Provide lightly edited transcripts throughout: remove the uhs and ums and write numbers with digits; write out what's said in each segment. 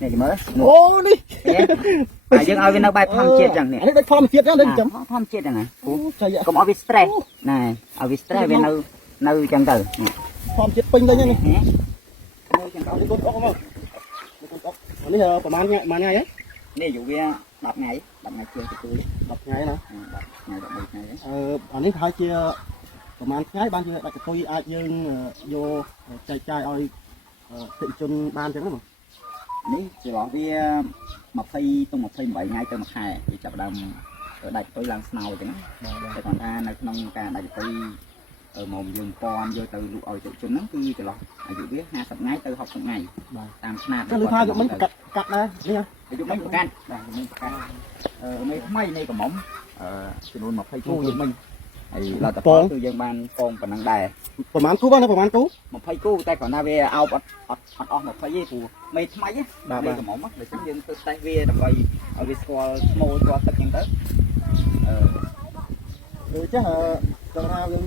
này mới ô đi dương ao bên nó bay thăm chết chẳng nè đấy thăm chết đó lên chấm thăm chết chẳng này cũng ao stress này ao stress bên nơi nơi chẳng từ thăm chết pin đây nhá này con ốc không anh ấyประมาณngày ấy này dụ bia đập ngày chưa tôi đập ngày nè anh ấy hai chia ประมาณថ្ងៃបានជាដាក់កតុយអាចយើងយកចែកចាយឲ្យតិចជនបានចឹងហ្នឹងនេះច្រឡំវា20 ទៅ 28ថ្ងៃទៅមួយខែវាចាប់ដើមដាច់កតុយឡើងស្នោចឹងតែគាត់ថានៅក្នុងការដាច់កតុយមកយើងពណ៌យកទៅលក់ឲ្យតិចជនហ្នឹងគឺច្រឡំអាយុវា50ថ្ងៃទៅ60ថ្ងៃតាមឆ្នាំគឺថាយកមិនកាត់ដែរនេះយកមិនប្រកាន់បាទមិនប្រកាន់នៃថ្មីនៃកំមុំចំនួន20គូយកមិនហើយដល់តពគឺយើងបានពងប៉ុណ្ណឹងដែរប្រហែលគូបានប្រហែលគូ20គូតែគ្រាន់តែវាអោបអត់អស់20ទេព្រោះមេថ្មីមេកំមុំដូចយើងធ្វើតេស្តវាដើម្បីឲ្យវាស្គាល់ឈ្មោះស្គាល់ទឹកអញ្ចឹងទៅគឺចាស់ទៅថាយើង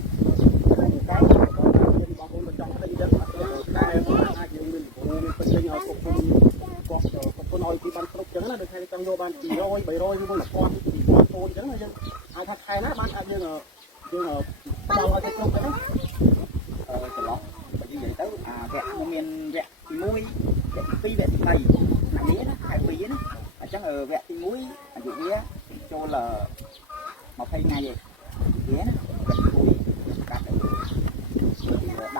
តែបងប្អូនមិនចង់ទិញអញ្ចឹងតែអាចយើងមានគ្រូមានពេញឲ្យគ្រប់គុណឲ្យទីបានគ្រប់អញ្ចឹងណាដូចថាចង់យកបាន200 300ឬមួយ1000 2000កូនអញ្ចឹងយើងអាចថាខែណាបានអាចយើងដល់ឲ្យទៅគ្រប់ទៅច្រឡំបើនិយាយទៅវគ្គមានវគ្គទី1វគ្គទី2វគ្គទី3ណានេះណាខែ2ណាអញ្ចឹងវគ្គទី1អាយុវាចូល20ថ្ងៃឯងវាណាវគ្គទី1កាត់ដើ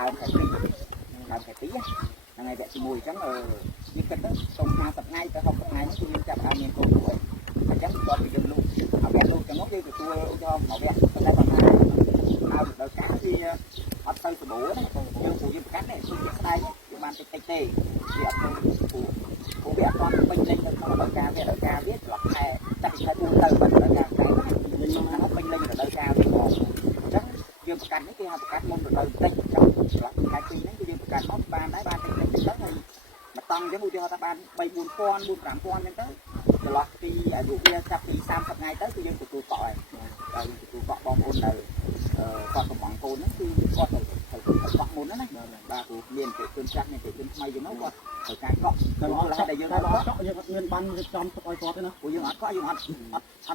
មខែ2ហ្នឹងហើយវគ្គទី1អញ្ចឹងវាគិតទៅសុំ50ថ្ងៃទៅ60ថ្ងៃនេះគឺយើងចាប់បានមានកូនមួយអញ្ចឹងគាត់ទៅយើងលូកឲ្យវគ្គលូកចឹងយើងទទួលយកមកវគ្គតែប៉ុន្តែដល់ការវាអត់ទៅសបោណាយើងព្រោះយើងប្រកាសនេះគឺវាស្ដាយយើងបានតិចទេវាអត់ទៅព្រោះវាអត់ពេញលេញនៅក្នុងដល់ការវាឆ្លងខែតែពីខែ4ទៅបើដល់ការខែយើងមកពេញលេញទៅដល់ការវាផងអញ្ចឹងយើងប្រកាសនេះគេហៅប្រកាសមុនទៅដល់តិចចង់ឆ្លងខែ2ហ្នឹងគឺយើងប្រកាសមកបានដែរបានតិចទៅហើយមកតង់អញ្ចឹងឧទាហរណ៍ថាបាន3 4000 4 5000អញ្ចឹងទៅចន្លោះពីអាយុវាចាប់ពី30ថ្ងៃទៅគឺយើងទទួលកក់ហើយដល់ទទួលកក់បងប្អូននៅគាត់កំងកូនហ្នឹងគឺគាត់ទៅកក់មុនណាបាទព្រោះមានពេលជឿនចាស់មានពេលជឿនថ្មីយើងមកគាត់ត្រូវការកក់ទៅអស់រហូតដល់យើងកក់យើងអត់មានបានរៀបចំទុកឲ្យគាត់ទេណាព្រោះយើងអត់កក់យើងអត់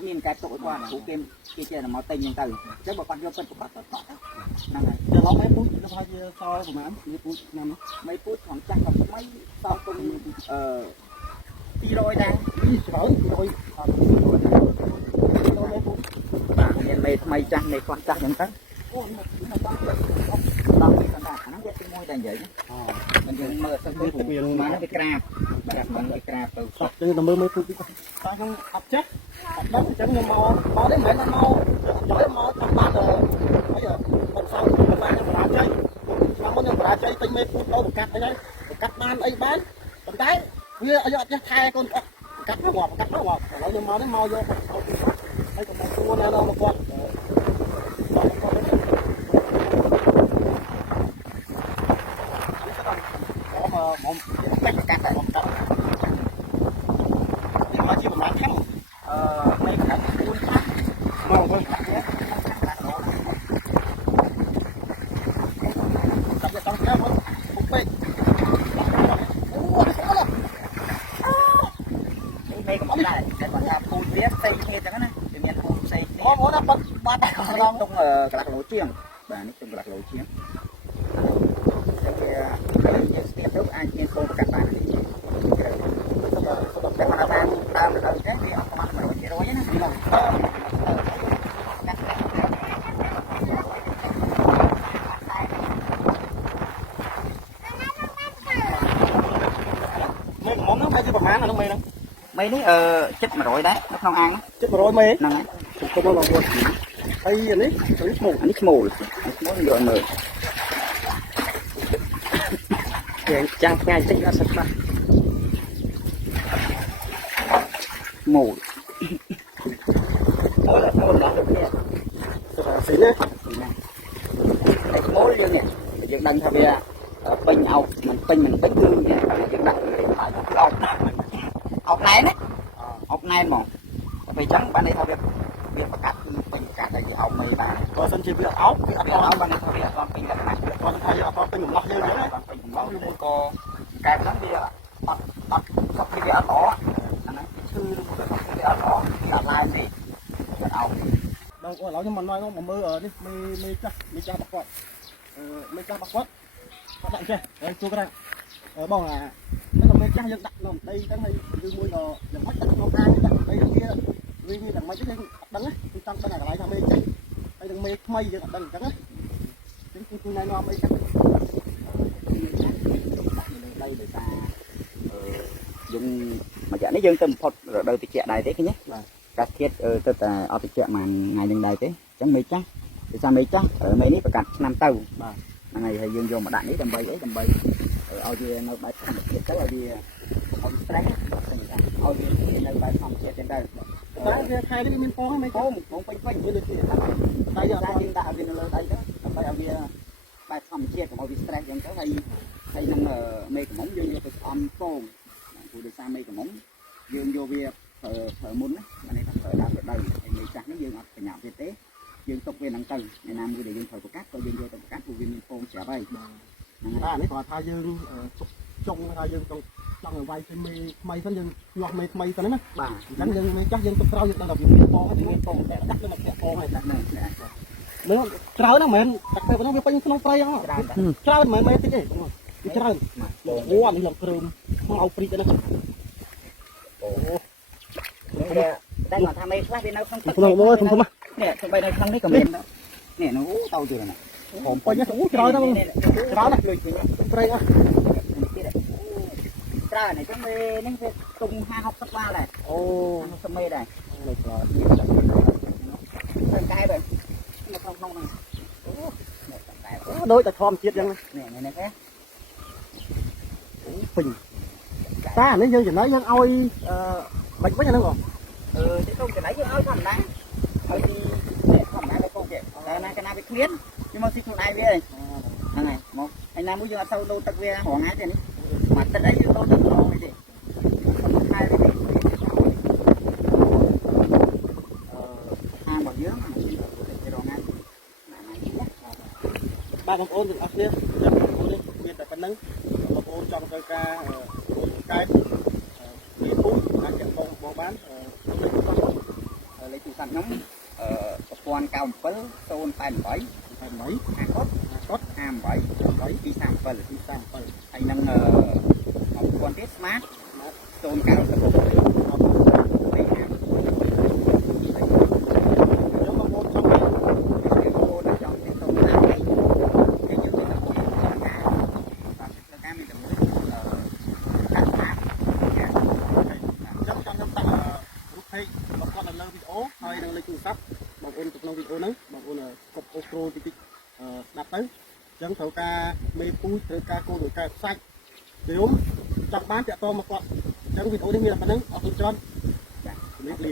មានការទុកឲ្យគាត់ព្រោះគេចេះតែមកទិញអញ្ចឹងទៅអញ្ចឹងបើគាត់យកទៅគាត់ទៅកក់ហ្នឹងហើយច្រឡំឯពូជទៅហើយវាសល់ប្រហែលវាពូជឆ្នាំនេះmấy phút khoảng chắc là mấy sau cùng 200ដែរច្រើន200បាទមានមេថ្មីចាស់នៃគាត់ចាស់អញ្ចឹងទៅដល់ពីកណ្ដាលហ្នឹងវាទី1ដែរនិយាយមិនយើងមើលសិនទៅវាមកវាក្រាបបាទគាត់វាក្រាបទៅសោះទៅមើលពូជតែខ្ញុំអត់ចេះអត់ដឹងអញ្ចឹងខ្ញុំមកទេមិនមែនមកយកមកតាមបានអីមិនសោះបានបរាជ័យឆ្នាំមុនខ្ញុំបរាជ័យពេញមេពូជទៅបង្កាត់អីហើយបង្កាត់បានអីបានប៉ុន្តែវាឲ្យអត់ចេះថែកូនអត់បង្កាត់មកឥឡូវខ្ញុំមកនេះមកយកហើយកុំមកគួរនៅមកគាត់មកពេញកាត់តែមកកាត់នេះមកជាប្រមាណឆ្នាំមេកាត់4ខាត់មកវិញកាត់នេះកាត់ទៅដល់ឆ្នាំមកពេកមេកំងដែរតែគាត់ថាពូជវាផ្សេងគ្នាចឹងណាវាមានពូជផ្សេងគ្នាបងប្អូនបាត់តែកន្លងក្នុងកន្លះគីឡូជាងបាទនេះខ្ញុំកន្លះគីឡូជាងយើងស្ទាបទៅអាចមានកូនប្រកាសបានតែគាត់ថាបានដើមទៅទេវាអត់ប្រមាណ100%ណាមេកំងហ្នឹងតែជាប្រមាណអានោះមេហ្នឹងមេនេះចិត្ត100ដែរនៅក្នុងអាងចិត្ត100មេហ្នឹងហើយខ្ញុំទៅបងប្អូនហើយអានេះឈ្មោះនេះឈ្មោលយកមើលយ៉ាងចាំងថ្ងៃតិចអត់សិនបាទម៉ូលម៉ូលដល់នេះស៊ីណាតែឈ្មោលយើងនេះយើងដឹងថាវាពេញអោបមិនពេញគឺយើងដាក់អោបណែនណាអោបណែនហ្មងតែពេលចឹងបានន័យថាវាប្រកាសគឺពេញប្រកាសតែអោបមេបានបើសិនជាវាអោបវាអត់អោបបានន័យថាវាអត់ពេញលក្ខណៈគាត់ថាយកអត់ពេញកំឡោះយើងហ្នឹងពេញកំឡោះឬមួយក៏កែបហ្នឹងវាអត់សុខភាពវា អត់ល្អអាហ្នឹងឈឺឬក៏វាអត់ល្អវាអត់ឡើងទេគាត់អោប ដល់ឥឡូវខ្ញុំមិនnóiមកមើលនេះមេចាស់មេចាស់របស់គាត់មេចាស់របស់គាត់គាត់ដាក់ចេះហើយជួគាត់បងអាតែមេចាស់យើងដាក់ក្នុងដីហ្នឹងហើយគឺមួយក៏យ៉ាងម៉េចដាក់ក្នុងអាងដាក់ដីវាយ៉ាងម៉េចទេយើងអត់ដឹងគឺតាមដឹងអាកន្លែងថាមេចេញហើយនឹងមេថ្មីយើងអត់ដឹងអញ្ចឹងណាចឹងគឺណែនាំអីចឹងដីដោយសារយើងមួយយ៉ាងនេះយើងទៅបំផុតរដូវត្រជាក់ដែរទេឃើញទេកាសធាតុទៅតែអត់ត្រជាក់មួយថ្ងៃនឹងដែរទេអញ្ចឹងមេចាស់ដោយសារមេចាស់មេនេះប្រកាសឆ្នាំទៅបាទហ្នឹងហើយយើងយកមកដាក់នេះដើម្បីអីដើម្បីឲ្យវានៅបែបធម្មជាតិទៅឲ្យវាstress ឲ្យវានៅបែបធម្មជាតិចឹងទៅតែវាខែនេះមានពងមិនពងពេញវាដូចជាដៃយើងដាក់ឲ្យវានៅលើដៃទៅដើម្បីឲ្យវាបែបធម្មជាតិកុំឲ្យវា stress ចឹងទៅហើយនឹងមេកំមុំយើងយកទៅផ្អំពងព្រោះដោយសារមេកំមុំយើងយកវាប្រើមុនណានេះថាប្រើដើមរដូវហើយមេចាស់នេះយើងអត់ប្រញាប់វាទេយើងទុកវានឹងទៅឯណាមួយដែលយើងត្រូវប្រកាសក៏យើងយកទៅប្រកាសព្រោះវាមានពងច្រាប់ហើយបាទនេះគាត់ថាយើងចុងថាយើងចង់ឲ្យវាយមេថ្មីសិនយើងលាស់មេថ្មីសិនណាបាទអញ្ចឹងយើងមេចាស់យើងទុកក្រោយយើងដឹងថាវាមានពងហើយមានពងតែដាក់ទៅមកពាក់ពងហើយដាក់ហ្នឹងនឹងច្រើនហ្នឹងមិនមែនតែពេលហ្នឹងវាពេញក្នុងព្រៃហ្នឹងច្រើនមិនមែនតិចទេវាច្រើនអូអានេះឡើងគ្រើមមកឲ្យព្រីកហ្នឹងអូតែគាត់ថាមេខ្លះវានៅក្នុងទឹកក្នុងមើលខ្ញុំនេះទៅបីនៅក្នុងនេះក៏មាននេះនោះទៅទៀតណាហមពេញអូច្រើនហ្នឹងច្រើនណាស់លុយព្រៃអស់ច្រើនអញ្ចឹងមេនេះវាទុំ50 60បាល់ដែរអូ60មេដែរលើច្រើនទៅកែបែបនៅក្នុងហ្នឹងអូដូចតែធម្មជាតិអញ្ចឹងនេះគេពេញតានេះយើងចំណៃយើងឲ្យមិនវិញអាហ្នឹងហ៎ទីកូនចំណៃយើងឲ្យធម្មតាឲ្យទីធម្មតាទៅកូនគេតែណាកាលណាវាឃ្លានវាមកស៊ីខ្លួនឯងវាហ្នឹងហើយមកហើយណាមួយយើងអត់ទៅដូរទឹកវារងថ្ងៃទេនេះមកទឹកអីយើងដូរទឹកម្ដងអីទេខែនេះហាងរបស់យើងទៅរងថ្ងៃបាទបងប្អូនទាំងអស់គ្នាចាំបងប្អូននេះមានតែប៉ុណ្្នឹងបងប្អូនចង់ត្រូវការកែមានពូអាចចាក់បងបានលេខទូរស័ព្ទខ្ញុំ1097 088 ហើយនឹង1037ទៀត Smart ហើយនឹងលេខទូរស័ព្ទបងប្អូនទៅក្នុងវីដេអូហ្នឹងបងប្អូនកុំអូសគ្រូតិចស្ដាប់ទៅអញ្ចឹងត្រូវការមេពូជត្រូវការគោលត្រូវការសាច់ខ្ញុំចង់បានតាក់ទងមកគាត់អញ្ចឹងវីដេអូនេះមានតែប៉ុណ្្នឹងអរគុណច្រើនបាទជំរាបលា